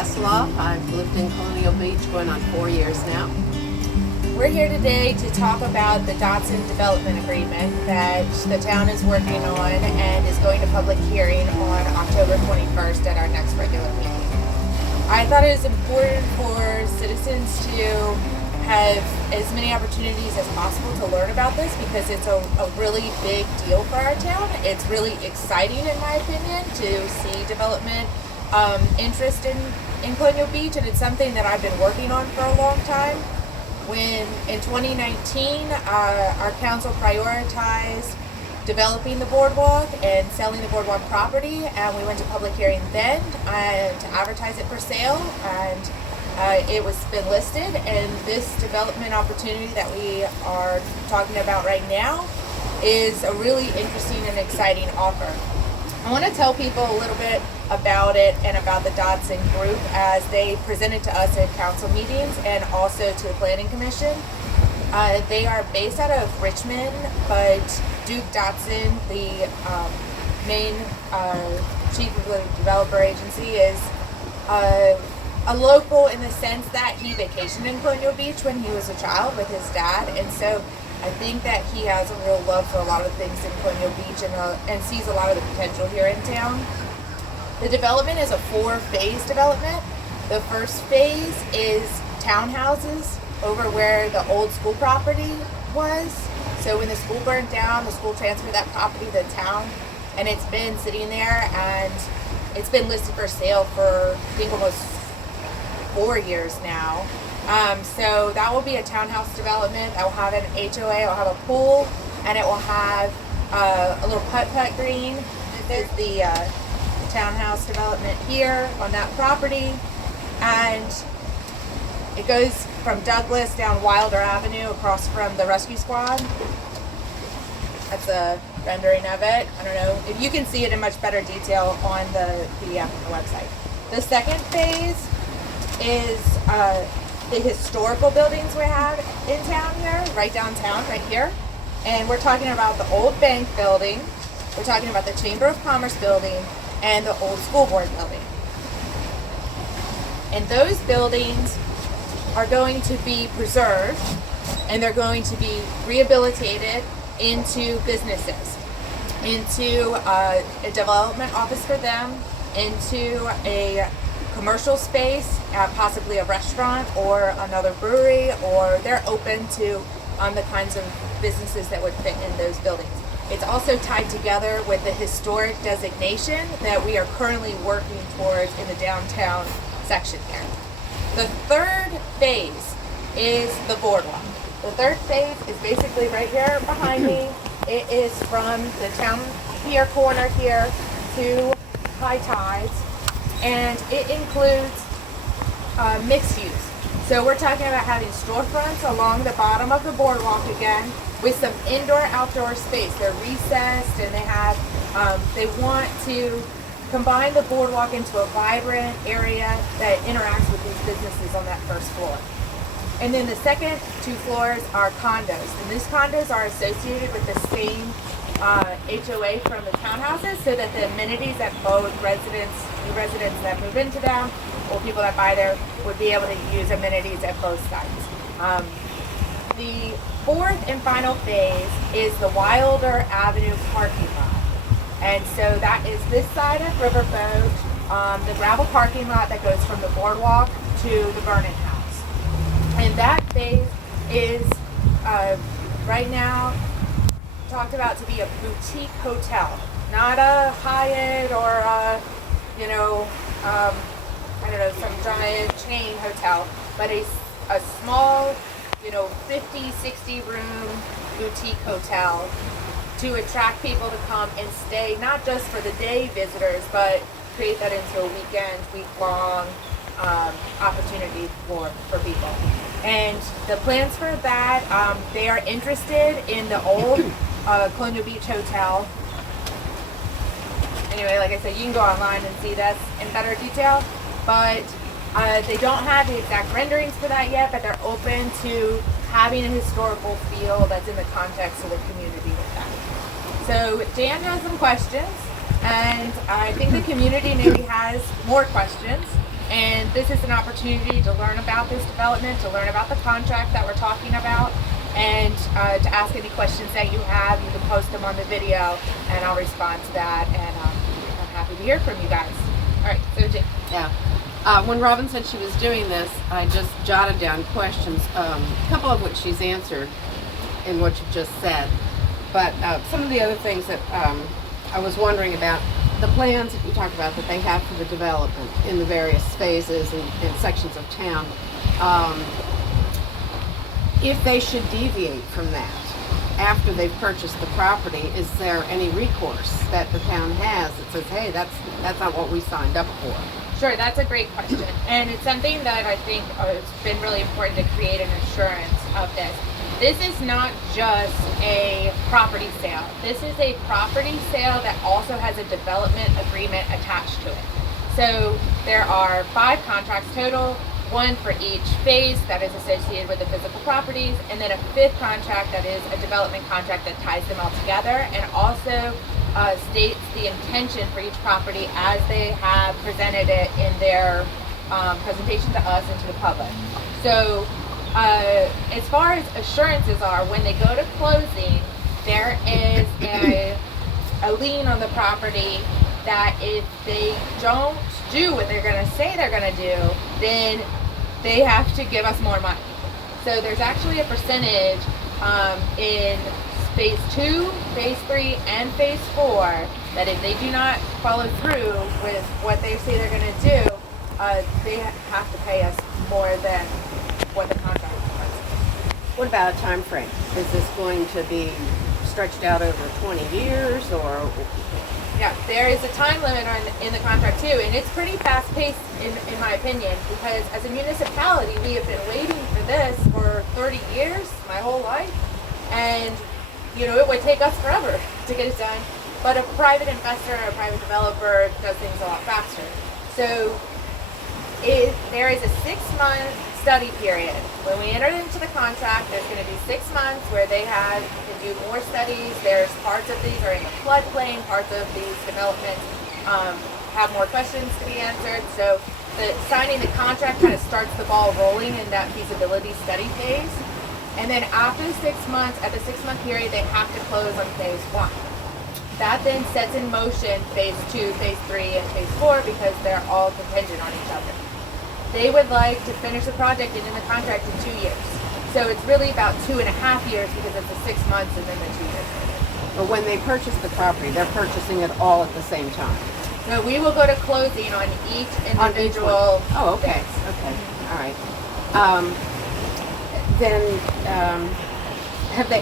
Hasselhoff. I've lived in Colonial Beach going on 4 years now. We're here today to talk about the Dotson Development Agreement that the town is working on and is going to public hearing on October 21st at our next regular meeting. I thought it was important for citizens to have as many opportunities as possible to learn about this because it's a really big deal for our town. It's really exciting, in my opinion, to see development interest in Colonial Beach, and it's something that I've been working on for a long time. When in 2019, our council prioritized developing the boardwalk and selling the boardwalk property, and we went to public hearing then to advertise it for sale, and it was been listed. And this development opportunity that we are talking about right now is a really interesting and exciting offer. I want to tell people a little bit about it and about the Dotson group as they presented to us at council meetings and also to the Planning Commission. They are based out of Richmond, but Duke Dotson, the main chief of the developer agency, is a local in the sense that he vacationed in Colonial Beach when he was a child with his dad, and so I think that he has a real love for a lot of things in Colonial Beach and sees a lot of the potential here in town. The development is a 4-phase development. The first phase is townhouses over where the old school property was. So when the school burned down, the school transferred that property to the town, and it's been sitting there, and it's been listed for sale for I think almost 4 years now. So that will be a townhouse development that will have an HOA, it will have a pool, and it will have a little putt-putt green. This is the townhouse development here on that property, and it goes from Douglas down Wilder Avenue across from the rescue squad. That's a rendering of it. I don't know if you can see it in much better detail on the PDF on the website. The second phase is the historical buildings we have in town here, right downtown, right here. And we're talking about the old bank building, we're talking about the Chamber of Commerce building, and the old school board building. And those buildings are going to be preserved, and they're going to be rehabilitated into businesses, into a development office for them, into a commercial space, possibly a restaurant or another brewery, or they're open to the kinds of businesses that would fit in those buildings. It's also tied together with the historic designation that we are currently working towards in the downtown section here. The third phase is the boardwalk. The third phase is basically right here behind me. It is from the town pier corner here to High Tides, and it includes mixed use. So we're talking about having storefronts along the bottom of the boardwalk again with some indoor-outdoor space. They're recessed, and they want to combine the boardwalk into a vibrant area that interacts with these businesses on that first floor. And then the second 2 floors are condos, and these condos are associated with the same HOA from the townhouses, so that the amenities that both new residents that move into them or people that buy there would be able to use amenities at both sites. The fourth and final phase is the Wilder Avenue parking lot. And so that is this side of Riverboat, the gravel parking lot that goes from the boardwalk to the Vernon House. And that phase is right now talked about to be a boutique hotel, not a Hyatt or some giant chain hotel, but a small 50, 60 room boutique hotel to attract people to come and stay, not just for the day visitors, but create that into a week-long opportunity for people. And the plans for that, they are interested in the old Colonial Beach Hotel. Anyway, like I said, you can go online and see this in better detail, but they don't have the exact renderings for that yet, but they're open to having a historical feel that's in the context of the community with that. So Dan has some questions, and I think the community maybe has more questions. And this is an opportunity to learn about this development, to learn about the contract that we're talking about, and to ask any questions that you have. You can post them on the video, and I'll respond to that. And I'm happy to hear from you guys. All right, so Jane. Yeah. When Robin said she was doing this, I just jotted down questions, a couple of which she's answered in what you just said. But some of the other things that I was wondering about, the plans that you talked about that they have for the development in the various phases and sections of town, if they should deviate from that after they've purchased the property, is there any recourse that the town has that says, hey, that's not what we signed up for? Sure, that's a great question. And it's something that I think it's been really important to create an assurance of this. This is not just a property sale. This is a property sale that also has a development agreement attached to it. So there are 5 contracts total, 1 for each phase that is associated with the physical properties, and then a 5th contract that is a development contract that ties them all together, and also states the intention for each property as they have presented it in their presentation to us and to the public. So as far as assurances are, when they go to closing, there is a lien on the property that if they don't do what they're going to say they're going to do, then they have to give us more money. So there's actually a percentage in phase 2, phase 3, and phase 4 that if they do not follow through with what they say they're going to do, they have to pay us more than what the contract was. What about a time frame? Is this going to be stretched out over 20 years or? Yeah, there is a time limit in the contract too, and it's pretty fast-paced in my opinion, because as a municipality, we have been waiting for this for 30 years, my whole life, and it would take us forever to get it done, but a private investor or a private developer does things a lot faster. So there is a 6-month study period. When we enter into the contract, there's going to be 6 months where they can do more studies. There's parts of these are in the floodplain, parts of these developments have more questions to be answered. So signing the contract kind of starts the ball rolling in that feasibility study phase. And then after the 6 months, at the 6-month period, they have to close on phase 1. That then sets in motion phase 2, phase 3, and phase 4 because they're all contingent on each other. They would like to finish the project and in the contract in 2 years. So it's really about 2.5 years because it's the 6 months and then the 2 years. But when they purchase the property, they're purchasing it all at the same time. No, we will go to closing on each individual. Oh, okay. phase. Okay. All right. Then have they?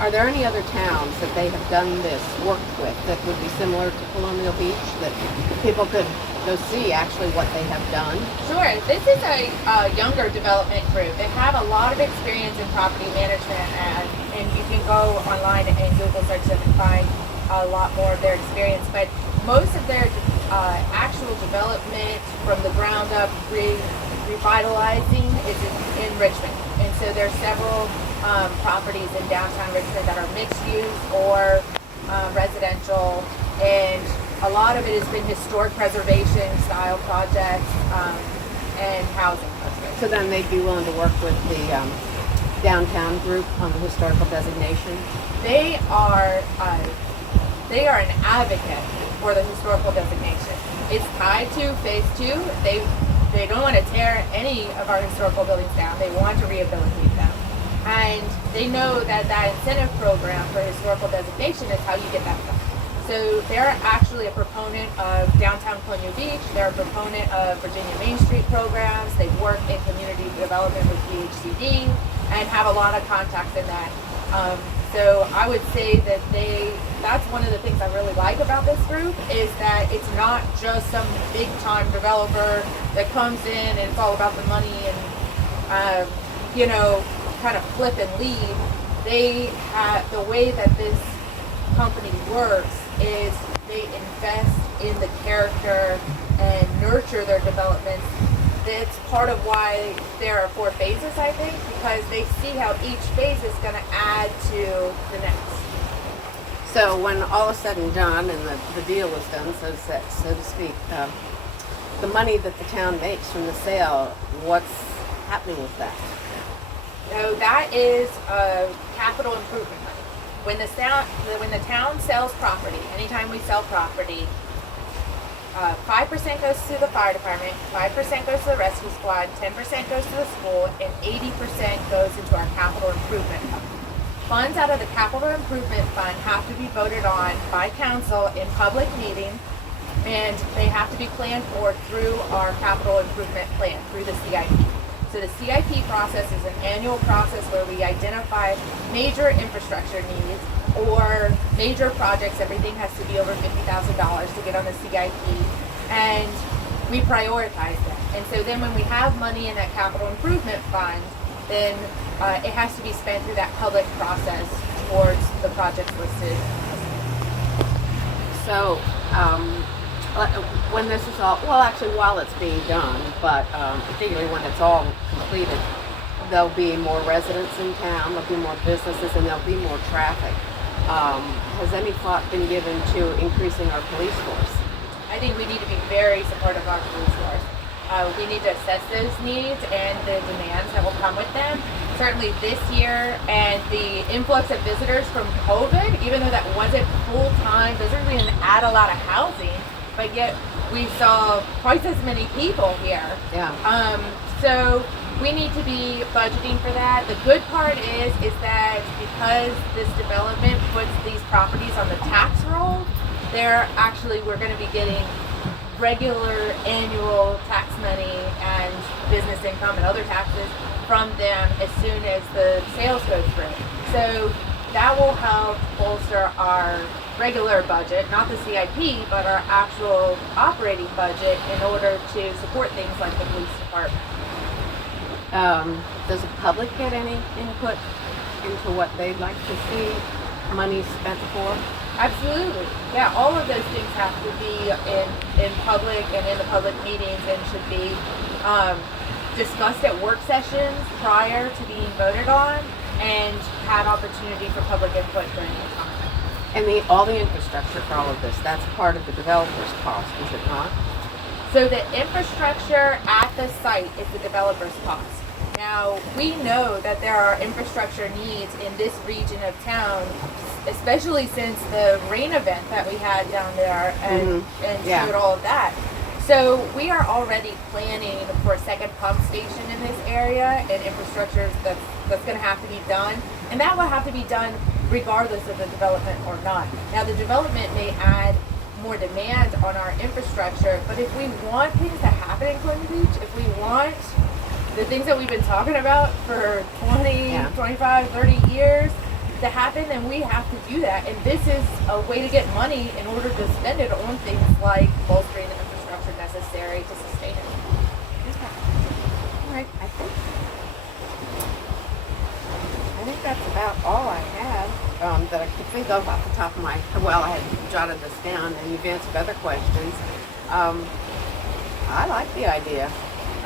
Are there any other towns that they have done this work with that would be similar to Colonial Beach that people could go see actually what they have done? Sure. This is a younger development group. They have a lot of experience in property management, and you can go online and Google search them and find a lot more of their experience. But most of their actual development from the ground up, revitalizing is in Richmond. And so there's several properties in downtown Richmond that are mixed use or residential, and a lot of it has been historic preservation style projects and housing projects. So then they'd be willing to work with the downtown group on the historical designation? They are an advocate for the historical designation. It's tied to phase 2. They don't want to tear any of our historical buildings down. They want to rehabilitate them. And they know that incentive program for historical designation is how you get that done. So they're actually a proponent of downtown Colonial Beach. They're a proponent of Virginia Main Street programs. They work in community development with PHCD and have a lot of contacts in that. So I would say that that's one of the things I really like about this group is that it's not just some big time developer that comes in and it's all about the money and, kind of flip and leave. They have, the way that this company works is they invest in the character and nurture their developments. It's part of why there are 4 phases, I think, because they see how each phase is going to add to the next. So when all is said and done and the deal is done, so to speak, the money that the town makes from the sale, what's happening with that? So that is capital improvement money. When the town sells property, anytime we sell property, 5% goes to the fire department, 5% goes to the rescue squad, 10% goes to the school, and 80% goes into our capital improvement fund. Funds out of the capital improvement fund have to be voted on by council in public meetings, and they have to be planned for through our capital improvement plan, through the CIP. So the CIP process is an annual process where we identify major infrastructure needs or major projects. Everything has to be over $50,000 to get on the CIP, and we prioritize them. And so then when we have money in that capital improvement fund, then it has to be spent through that public process towards the projects listed. So, when this is all, well, actually, while it's being done, but particularly when it's all completed, there'll be more residents in town, there'll be more businesses, and there'll be more traffic. Has any thought been given to increasing our police force? I think we need to be very supportive of our police force. We need to assess those needs and the demands that will come with them. Certainly this year, and the influx of visitors from COVID, even though that wasn't full-time visitors, we didn't add a lot of housing, but yet we saw twice as many people here. Yeah. So we need to be budgeting for that. The good part is that because this development puts these properties on the tax roll, we're going to be getting regular annual tax money and business income and other taxes from them as soon as the sales go through. So that will help bolster our regular budget, not the CIP, but our actual operating budget in order to support things like the police department. Does the public get any input into what they'd like to see money spent for? Absolutely. Yeah, all of those things have to be in public and in the public meetings, and should be discussed at work sessions prior to being voted on, and have opportunity for public input during the time. And all the infrastructure for all of this, that's part of the developer's cost, is it not? So the infrastructure at the site is the developer's cost. Now, we know that there are infrastructure needs in this region of town, especially since the rain event that we had down there and showed all of that. So we are already planning for a second pump station in this area, and infrastructure that's going to have to be done. And that will have to be done regardless of the development or not. Now, the development may add more demand on our infrastructure, but if we want things to happen in Columbia Beach, if we want the things that we've been talking about for 20, 25, 30 years to happen, then we have to do that. And this is a way to get money in order to spend it on things like bolstering the infrastructure necessary to sustain it. All right, I think that's about all I had that I could think of off the top of my. Well, I had jotted this down, and you've answered other questions. I like the idea.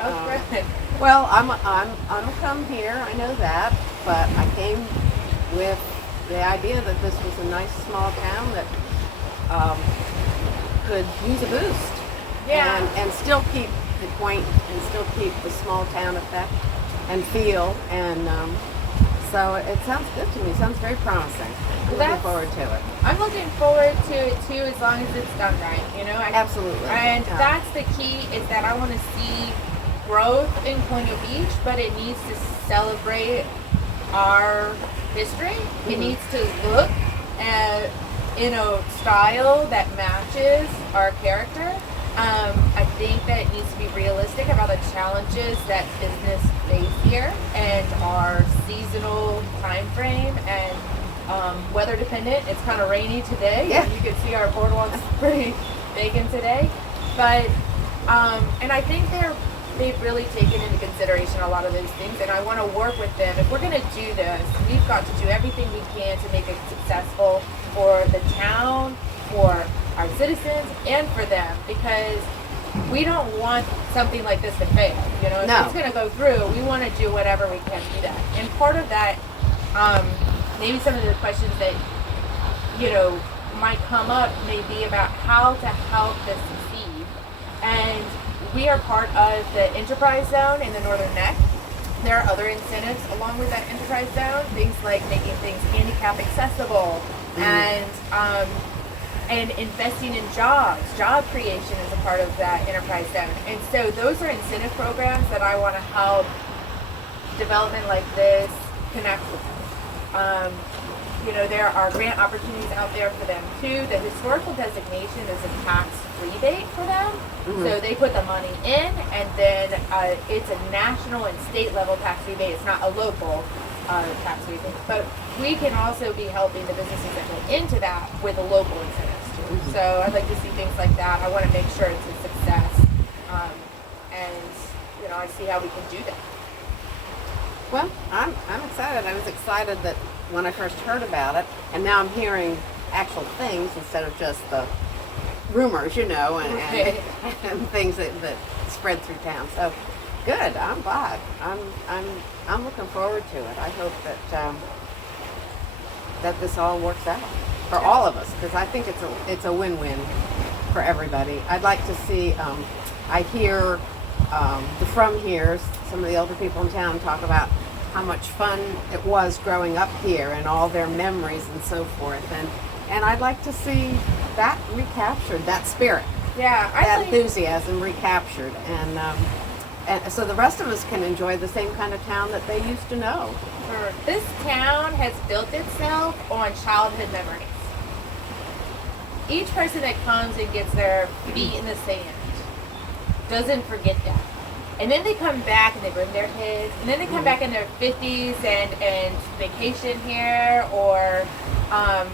Oh, good. Well, I'm come here. I know that, but I came with the idea that this was a nice small town that could use a boost. Yeah. And still keep the point, and still keep the small town effect and feel. And so it sounds good to me. It sounds very promising. I'm looking forward to it. I'm looking forward to it too, as long as it's done right. Absolutely. And that's the key, is that I want to see growth in Columbia Beach, but it needs to celebrate our history. It needs to look in a style that matches our character. I think that it needs to be realistic about the challenges that business face here, and our seasonal time frame, and weather dependent. It's kind of rainy today. Yeah. You can see our boardwalk's pretty vacant today, but and I think they've really taken into consideration a lot of those things, and I want to work with them. If we're going to do this, we've got to do everything we can to make it successful for the town, for our citizens, and for them, because we don't want something like this to fail. If it's going to go through, we want to do whatever we can to do that. And part of that, maybe some of the questions that might come up may be about how to help this succeed. And we are part of the enterprise zone in the Northern Neck. There are other incentives along with that enterprise zone, things like making things handicap accessible, and investing in jobs. Job creation is a part of that enterprise zone. And so those are incentive programs that I want to help development like this connect with. There are grant opportunities out there for them too. The historical designation is a tax rebate for them. So they put the money in, and then it's a national and state level tax rebate. It's not a local tax rebate. But we can also be helping the businesses that go into that with the local incentives too. So I'd like to see things like that. I want to make sure it's a success. And I see how we can do that. Well, I'm excited. I was excited that when I first heard about it, and now I'm hearing actual things instead of just the rumors, and things that spread through town. So good. I'm glad. I'm looking forward to it. I hope that that this all works out for all of us, because I think it's a win-win for everybody. I'd like to see. I hear from here, some of the older people in town talk about how much fun it was growing up here and all their memories and so forth. And I'd like to see that recaptured, that spirit, that enthusiasm recaptured. And so the rest of us can enjoy the same kind of town that they used to know. Sure. This town has built itself on childhood memories. Each person that comes and gets their feet in the sand doesn't forget that. And then they come back and they bring their kids, and then they come back in their 50s and vacation here or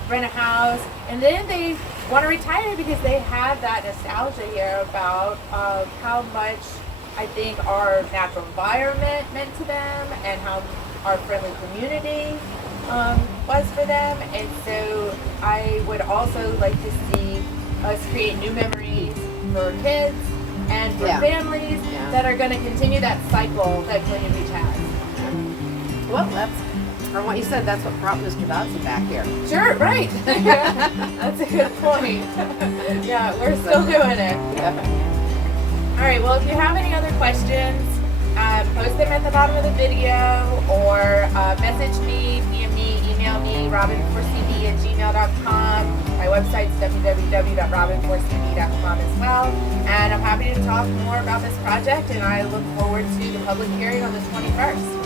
rent a house, and then they want to retire because they have that nostalgia here about how much I think our natural environment meant to them and how our friendly community was for them. And so I would also like to see us create new memories for kids and for families that are going to continue that cycle that William Beach has. Well, from what you said, that's what brought Mr. Dodson back here. Sure, right. That's a good point. Yeah, we're still doing it. All right, well, if you have any other questions, post them at the bottom of the video, or message me, PM me, email me, robin4cb@gmail.com. My website's www.robin4cb.com as well. And I'm happy to talk more about this project, and I look forward to the public hearing on the 21st.